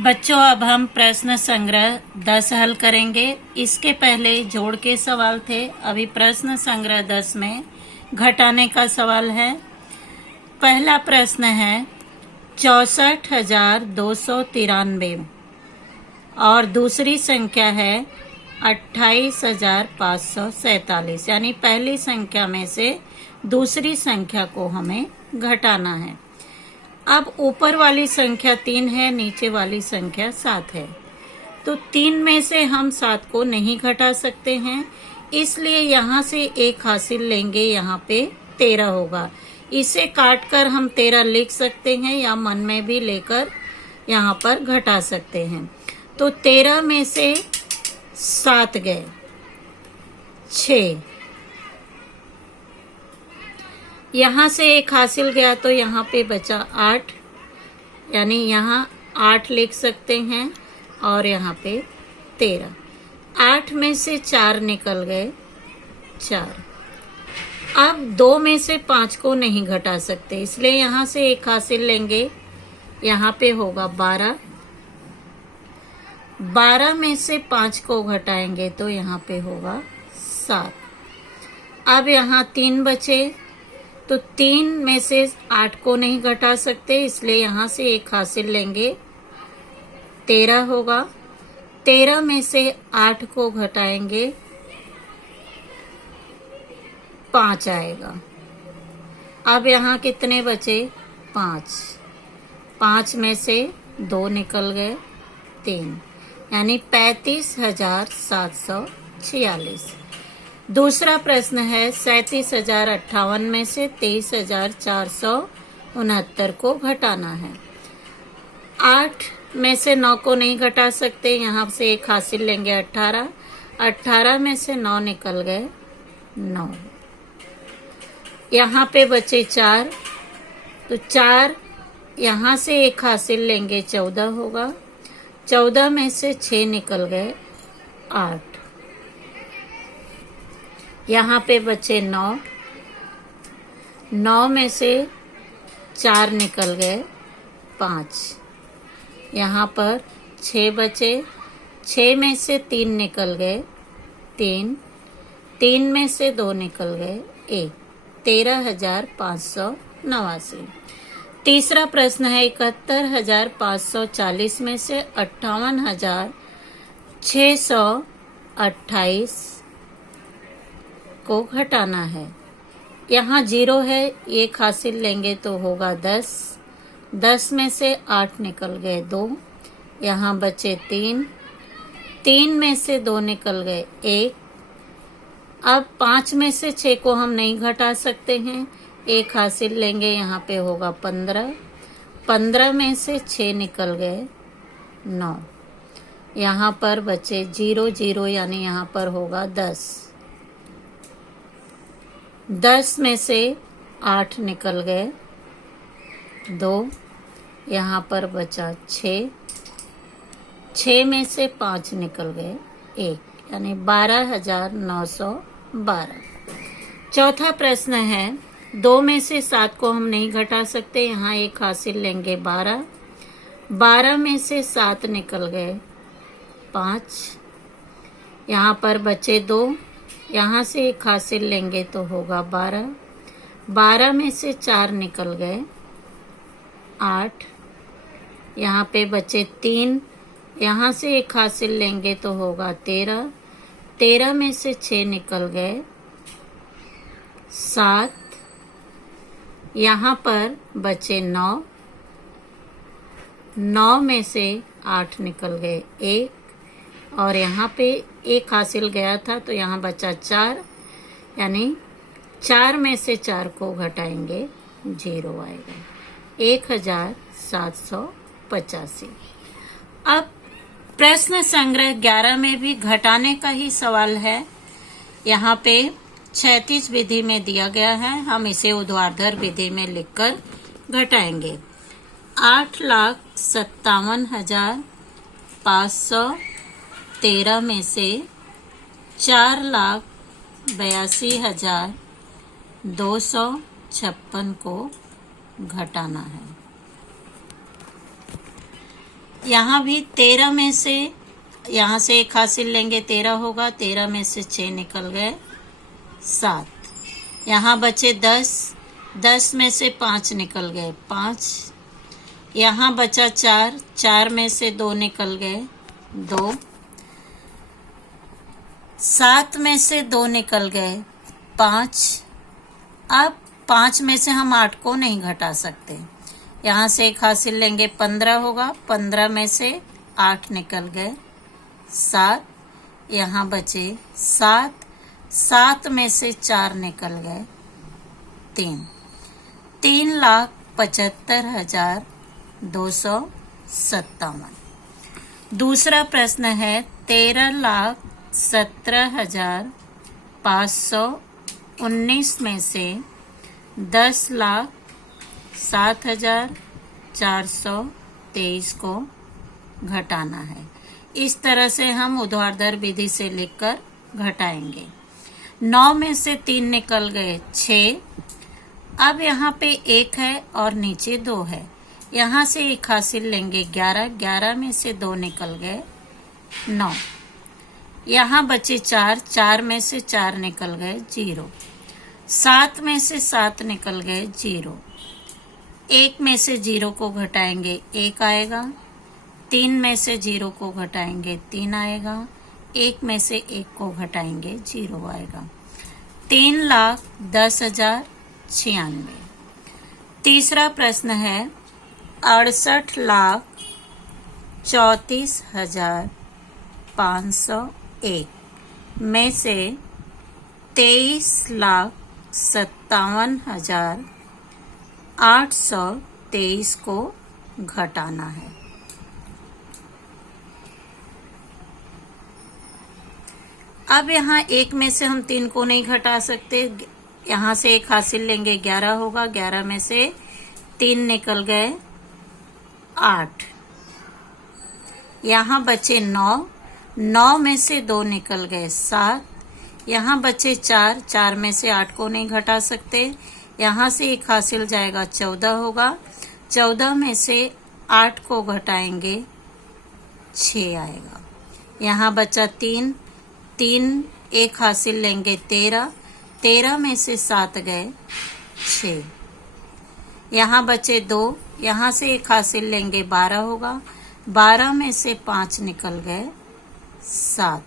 बच्चों, अब हम प्रश्न संग्रह 10 हल करेंगे। इसके पहले जोड़ के सवाल थे, अभी प्रश्न संग्रह 10 में घटाने का सवाल है। पहला प्रश्न है 64,293 और दूसरी संख्या है 28,547, यानी पहली संख्या में से दूसरी संख्या को हमें घटाना है। अब ऊपर वाली संख्या 3 है, नीचे वाली संख्या 7 है, तो 3 में से हम 7 को नहीं घटा सकते हैं, इसलिए यहाँ से 1 हासिल लेंगे। यहाँ पे 13 होगा, इसे काटकर हम 13 लिख सकते हैं या मन में भी लेकर यहाँ पर घटा सकते हैं। तो 13 में से 7 गए, 6, यहाँ से 1 हासिल गया तो यहाँ पे बचा 8, यानी यहाँ 8 लिख सकते हैं और यहाँ पे 13। 8 में से 4 निकल गए, 4। अब 2 में से 5 को नहीं घटा सकते, इसलिए यहाँ से 1 हासिल लेंगे, यहाँ पे होगा 12। 12 में से 5 को घटाएंगे तो यहाँ पे होगा 7। अब यहाँ 3 बचे, तो 3 में से 8 को नहीं घटा सकते, इसलिए यहाँ से 1 हासिल लेंगे, 13 होगा। 13 में से 8 को घटाएंगे, 5 आएगा। अब यहाँ कितने बचे? 5। 5 में से 2 निकल गए, 3, यानी 35,746। दूसरा प्रश्न है 37,058 में से 23,469 को घटाना है। 8 में से 9 को नहीं घटा सकते, यहाँ से 1 हासिल लेंगे, 18। 18 में से 9 निकल गए, 9। यहाँ पे बचे 4, तो 4 यहाँ से 1 हासिल लेंगे, 14 होगा। 14 में से 6 निकल गए, 8। यहाँ पे बचे 9, 9 में से 4 निकल गए, 5। यहाँ पर 6 बचे, 6 में से 3 निकल गए, 3। 3 में से 2 निकल गए, 1। 13,589। तीसरा प्रश्न है 71,540 में से 58,628 को घटाना है। यहाँ 0 है, 1 हासिल लेंगे तो होगा 10। 10 में से 8 निकल गए, 2। यहाँ बचे 3। 3 में से 2 निकल गए, 1। अब 5 में से 6 को हम नहीं घटा सकते हैं, 1 हासिल लेंगे, यहाँ पे होगा 15। 15 में से 6 निकल गए, 9। यहाँ पर बचे 0, 0, यानी यहाँ पर होगा 10। 10 में से 8 निकल गए, 2। यहाँ पर बचा 6। 6 में से 5 निकल गए, 1, यानी 12,912। चौथा प्रश्न है 2 में से 7 को हम नहीं घटा सकते, यहाँ 1 हासिल लेंगे, 12। 12 में से 7 निकल गए, 5। यहाँ पर बचे 2, यहाँ से 1 हासिल लेंगे तो होगा 12। 12 में से 4 निकल गए, 8। यहाँ पे बचे 3, यहाँ से 1 हासिल लेंगे तो होगा 13। 13 में से 6 निकल गए, 7। यहाँ पर बचे 9। 9 में से 8 निकल गए, 1। और यहाँ पे 1 हासिल गया था तो यहाँ बचा 4, यानी 4 में से 4 को घटाएंगे, 0 आएगा, 1,785। अब प्रश्न संग्रह 11 में भी घटाने का ही सवाल है। यहाँ पे 36 विधि में दिया गया है, हम इसे ऊर्ध्वाधर विधि में लिखकर घटाएंगे। 8,57,513 में से 4,82,256 को घटाना है। यहाँ भी 13 में से, यहाँ से 1 हासिल लेंगे 13 होगा, 13 में से 6 निकल गए 7। यहाँ बचे 10, 10 में से 5 निकल गए 5। यहाँ बचा 4, 4 में से 2 निकल गए 2। 7 में से 2 निकल गए 5। अब 5 में से हम 8 को नहीं घटा सकते, यहाँ से 1 हासिल लेंगे 15 होगा, 15 में से 8 निकल गए 7। यहाँ बचे 7, 7 में से 4 निकल गए 3। 3,75,257। दूसरा प्रश्न है 13,17,519 में से 10,07,423 को घटाना है। इस तरह से हम ऊर्ध्वाधर विधि से लिखकर घटाएंगे। 9 में से 3 निकल गए 6। अब यहाँ पे 1 है और नीचे 2 है, यहाँ से 1 हासिल लेंगे 11, 11 में से 2 निकल गए 9। यहाँ बचे 4, 4 में से 4 निकल गए 0। 7 में से 7 निकल गए 0। 1 में से 0 को घटाएंगे 1 आएगा। 3 में से 0 को घटाएंगे 3 आएगा। 1 में से 1 को घटाएंगे 0 आएगा। 3,10,096। तीसरा प्रश्न है 68,34,501 में से 23,57,823 को घटाना है। अब यहाँ 1 में से हम 3 को नहीं घटा सकते, यहाँ से 1 हासिल लेंगे 11 होगा, 11 में से 3 निकल गए 8। यहाँ बचे 9, 9 में से 2 निकल गए 7। यहाँ बचे 4, 4 में से 8 को नहीं घटा सकते, यहाँ से 1 हासिल जाएगा 14 होगा। 14 में से 8 को घटाएंगे 6 आएगा। यहाँ बचा 3, 3 1 हासिल लेंगे 13, 13 में से 7 गए 6। यहाँ बचे 2, यहाँ से 1 हासिल लेंगे 12 होगा, 12 में से 5 निकल गए 7।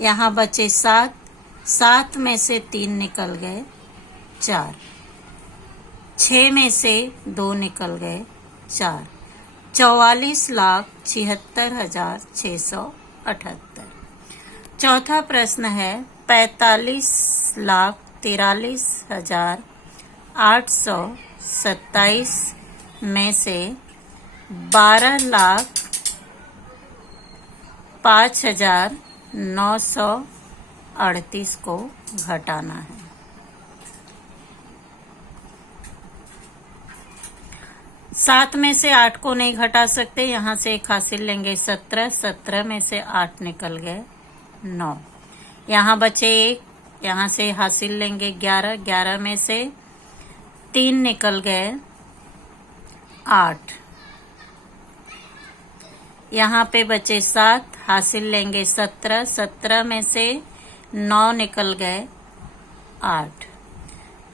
यहाँ बचे 7, 7 में से 3 निकल गए 4। 6 में से 2 निकल गए 4। 44,76,678। चौथा प्रश्न है 45,43,827 में से 12,05,938 को घटाना है। सात में से 8 को नहीं घटा सकते, यहाँ से 1 हासिल लेंगे 17, 17 में से 8 निकल गए 9। यहाँ बचे 1, यहाँ से हासिल लेंगे 11, 11 में से 3 निकल गए 8। यहाँ पे बचे 7, हासिल लेंगे 17, 17 में से 9 निकल गए 8।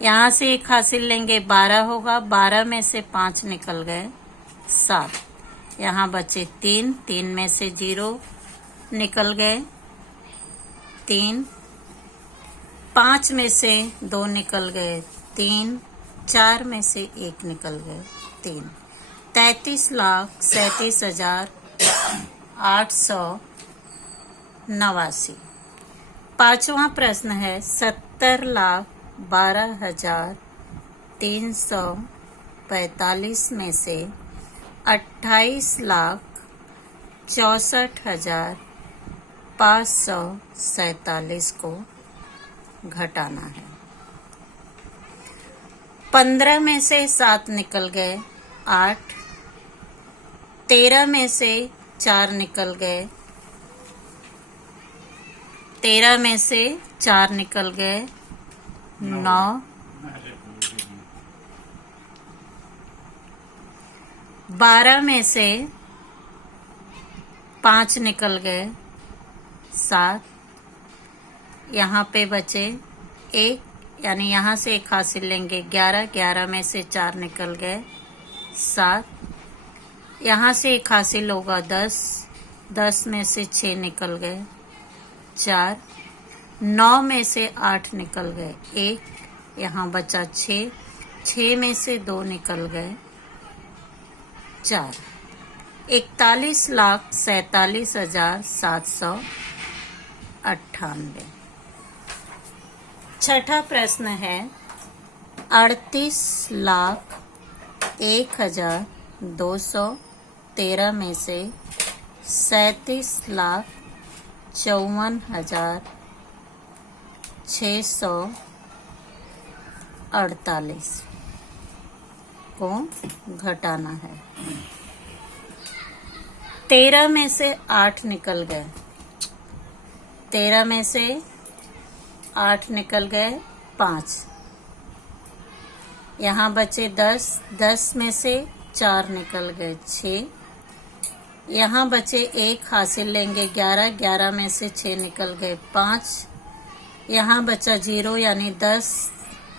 यहाँ से 1 हासिल लेंगे 12 होगा, 12 में से 5 निकल गए 7। यहाँ बचे 3, 3 में से 0 निकल गए 3। 5 में से 2 निकल गए 3, 4 में से 1 निकल गए 3। 33,37,889। पांचवा प्रश्न है 70,12,345 में से 28,64,547 को घटाना है। 15 में से 7 निकल गए 8। 13 में से 4 निकल गए, 13 में से 4 निकल गए 9। 12 में से 5 निकल गए, 7। यहाँ पे बचे 1, यानी यहाँ से 1 हासिल लेंगे 11, 11 में से 4 निकल गए, 7। यहाँ से 1 हासिल होगा 10, 10 में से 6 निकल गए, 4। 9 में से 8 निकल गए, 1, यहाँ बचा 6, 6 में से 2 निकल गए, 4। 41,47,798। छठा प्रश्न है 38,01,213 में से 37,54,648 को घटाना है। 13 में से 8 निकल गए, 13 में से 8 निकल गए, 5। यहाँ बचे 10, 10 में से 4 निकल गए, 6। यहाँ बचे 1 हासिल लेंगे 11, 11 में से 6 निकल गए, 5। यहाँ बचा 0 यानी 10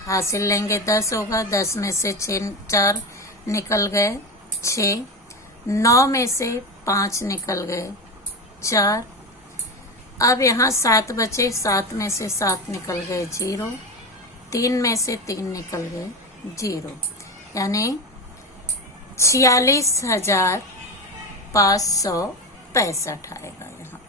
हासिल लेंगे 10 होगा, 10 में से 4 निकल गए, 6। 9 में से 5 निकल गए, 4। अब यहाँ 7 बचे, 7 में से 7 निकल गए, 0। 3 में से 3 निकल गए, 0, यानी 46,565 आएगा यहाँ।